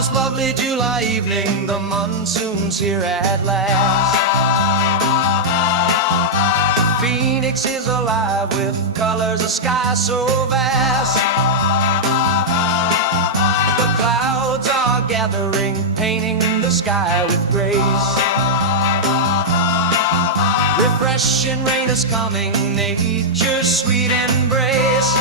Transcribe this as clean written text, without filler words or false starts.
this lovely July evening, the monsoon's here at last. Phoenix is alive with colors of sky so vast. The clouds are gathering, painting the sky with grace. Refreshing rain is coming, nature's sweet embrace.